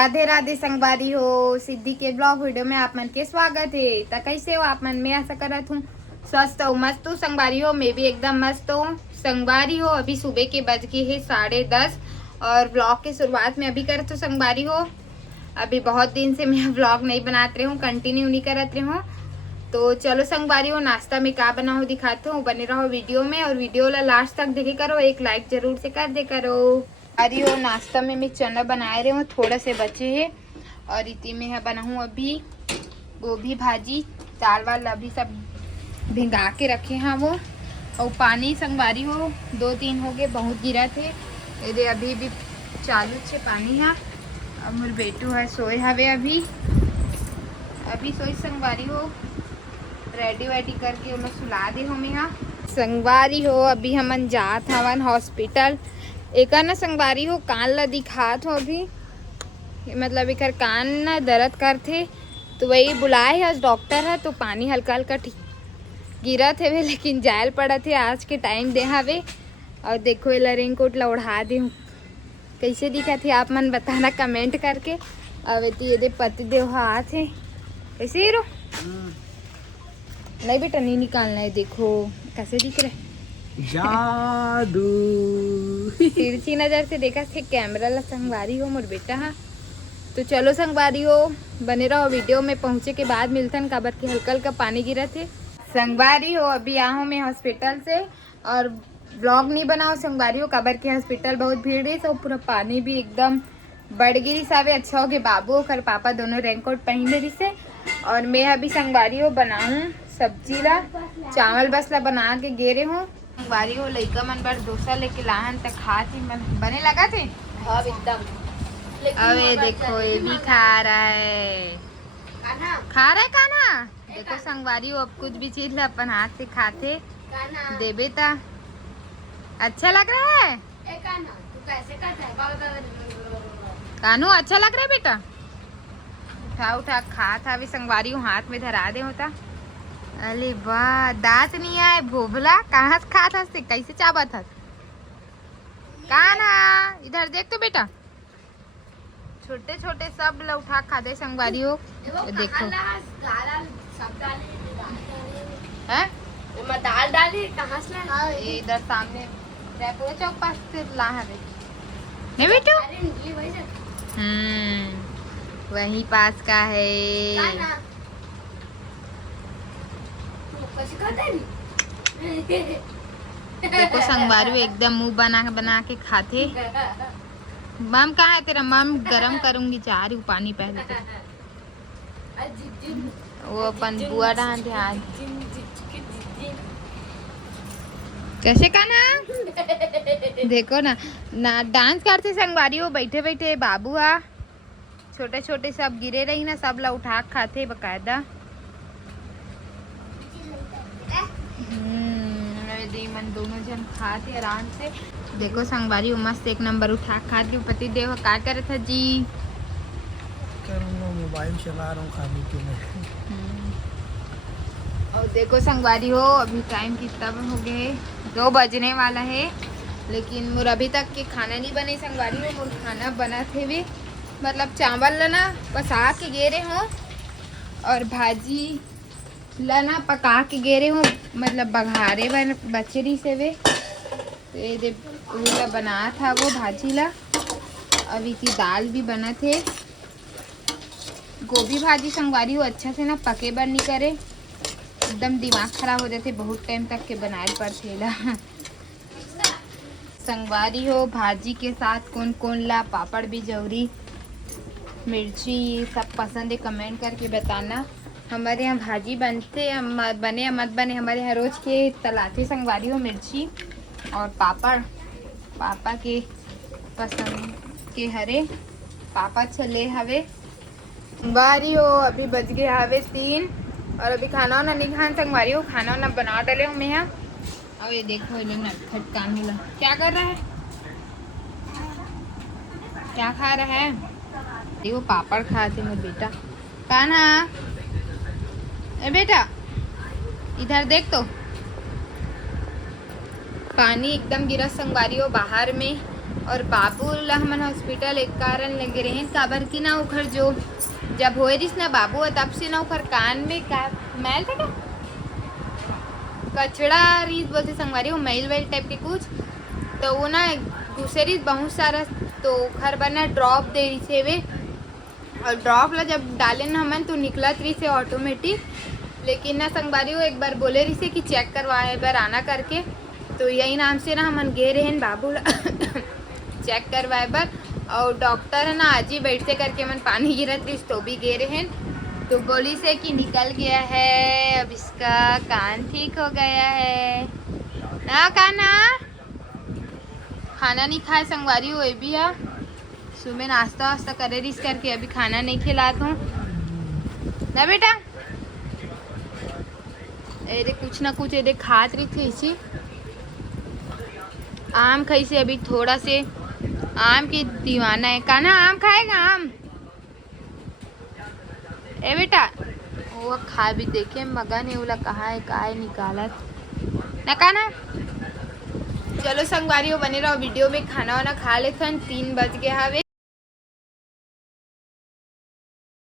राधे राधे संगवारी हो। सिद्धि के ब्लॉग वीडियो में आप मन के स्वागत है। तो कैसे हो आप मन? मैं आशा करत हूँ स्वस्थ हो, मस्त हो संगवारी हो। मैं भी एकदम मस्त हूँ संगवारी हो। अभी सुबह के बज गए है 10:30 और ब्लॉग की शुरुआत में अभी करत हूँ संगवारी हो। अभी बहुत दिन से मैं ब्लॉग नहीं बनाते रही हूँ, कंटिन्यू नहीं करत रही हूँ। तो चलो संगवारी हो, नाश्ता में क्या बना हो दिखाते हूँ। बने रहो वीडियो में और वीडियो ला लास्ट तक देखे करो, एक लाइक जरूर से कर दे करो। अरे हो नाश्ता में मैं चना बनाए रही हूँ, थोड़ा से बचे हैं। और इतनी में है बना हूँ अभी गोभी भाजी, दाल वाल अभी सब भिंगा के रखे हैं वो। और पानी संगवारी हो 2-3 हो गए, बहुत गिरा थे। ये अभी भी चालू छे पानी है। अब मोर बेटू है सोए हवे, अभी सोई संगवारी हो। रेडी वेडी करके उन्हें सुला दे हमें यहाँ संगवारी हो। अभी हमन जात हवन हॉस्पिटल। एक ना संगवारी हो कान ला दिखात हो अभी, मतलब एक कान ना दर्द करथे तो वही बुलाए है डॉक्टर है। तो पानी हल्का हल्का गिरा थे लेकिन जायल पड़ा थे आज के टाइम दे हवे। और देखो ये रेन कोट ला उड़ा दे हूँ, कैसे दिखा थे आप मन बताना कमेंट करके। अब ये पति देव हाथ है कैसे हीरो नहीं बेटा, नहीं निकालना है। देखो कैसे दिख रहे जादू तिरछी नजर से देखा थे कैमरा ला संगवारी हो मोर बेटा। हाँ तो चलो संगवारी हो, बने रहो वीडियो में। पहुंचे के बाद मिलतन काबर के हल्का हल्का पानी गिरा थे संगवारी हो। अभी आऊँ मैं हॉस्पिटल से और ब्लॉग नहीं बनाओ संगवारी हो काबर के हॉस्पिटल बहुत भीड़ है। तो पूरा पानी भी एकदम बढ़ गिरी सावे। अच्छा हो गए बाबू और पापा दोनों रेनकोट पहन रही से। और मैं अभी संगवारी हो बनाऊँ सब्जी ला, चावल बस ला बना के गेरे हूँ संगवारी हो। लइका मन बर डोसा लेके लाहन तक खाती मन बने लगा थे। हाँ एकदम। अबे देखो ये भी खा रहा है, खा रहे काना। देखो संगवारी हो अब कुछ भी चीज ला अपन हाथ से खाते देबे ता अच्छा लग रहा है। तू कैसे करता है? कानू अच्छा लग रहा है बेटा? उठा उठा खा था अभी संगवारी हो, हाथ में धरा दे होता। अरे वाह दांत नहीं आए भोभला, कहाँ से खा था, कैसे चाबा था? काना इधर देख तो बेटा, छोटे छोटे सब लोग उठा खा दे संगवारी हो। देखो है दाल डाली कहाँ से? इधर सामने पूरे चौक पास से ला है नहीं बेटू। वही पास का है। देखो संगवारी एकदम मुंह बना के खाते। मम कहाँ है तेरा? मम गरम करूंगी, जा रही हूँ पानी पहले तो। वो अपन बुआ डाल ध्यान कैसे काना देखो ना डांस करते संगवारी हो बैठे बैठे। बाबू आ छोटे छोटे सब गिरे रही ना, सब ला उठा खाते बकायदा। मन दोनों जन खाते आराम से। देखो संगवारी मस्त एक नंबर उठा खाती। पति देव क्या करे था जी? मोबाइल चला रहा हूँ खाने के लिए। और देखो संगवारी हो अभी टाइम कितना हो गए, 2 बजने वाला है। लेकिन मोर अभी तक के खाना नहीं बने संगवारी हो। मोर खाना बना थे भी, मतलब चावल लाना पसा के गेरे हो और भाजी लाना पका के गेरे हो, मतलब बघारे बचरी से वे। तो ये बना था वो भाजी ला। अभी की दाल भी बना थे। गोभी भाजी संगवारी हो अच्छा से ना पके बर नहीं करे, एकदम दिमाग खराब हो जाते बहुत टाइम तक के बनाए पर थेला। संगवारी हो भाजी के साथ कौन कौन ला पापड़ भी जरूरी, मिर्ची सब पसंद है कमेंट करके बताना। हमारे यहाँ भाजी बनते बने या मत बने, हमारे यहाँ रोज के तलाते संगवारी हो मिर्ची और पापड़। पापा के पसंद के हरे पापा चले हवे संगवारी हो। अभी बज गए हवे 3 और अभी खाना वाना नहीं खान संगवारी हो, खाना वाना बना डाले हूँ मैं यहाँ। अब ये देखो ये नटखट कानूला क्या कर रहा है, क्या खा रहा है? वो पापड़ खाते मेरे बेटा। कान्हा ए बेटा इधर देख तो, पानी एकदम गिरा संगवारी हो बाहर में। और बाबू ला हमन हॉस्पिटल एक कारण लगे रहे काबर की ना उखर जो जब होए रिस ना बाबू तब से ना उखर कान में का मैल था कचड़ा रीस बोलते संगवारी वो मैल वैल टाइप के कुछ तो वो ना घुसे रिस बहुत सारा तो खर बना ड्रॉप दे रही से वे और ड्रॉप ला जब डाले ना हमन तो निकलत रही से ऑटोमेटिक लेकिन ना संगवारी वो एक बार बोले रही से कि चेक करवाए बार आना करके तो यही नाम से ना हमन गे रहे बाबू चेक करवाए बर और डॉक्टर है ना आज ही बैठ से करके मन पानी गिरत रही तो भी गे रहे तो बोली से कि निकल गया है अब इसका कान ठीक हो गया है ना काना खाना नहीं खाए संगवारी हुए भी है सुबह नाश्ता वास्ता करे रिस करके अभी खाना नहीं खिलाता हूँ ना बेटा अरे कुछ ना कुछ ये खात रही थी इसी आम खाई से अभी थोड़ा से आम की दीवाना है काना आम खाएगा आम ए बेटा वो खा भी देखे मगन है उला कहाँ है निकालत ना काना चलो संगवारी बने रहो वीडियो में खाना वाना खा लेते 3 बज गए हवे।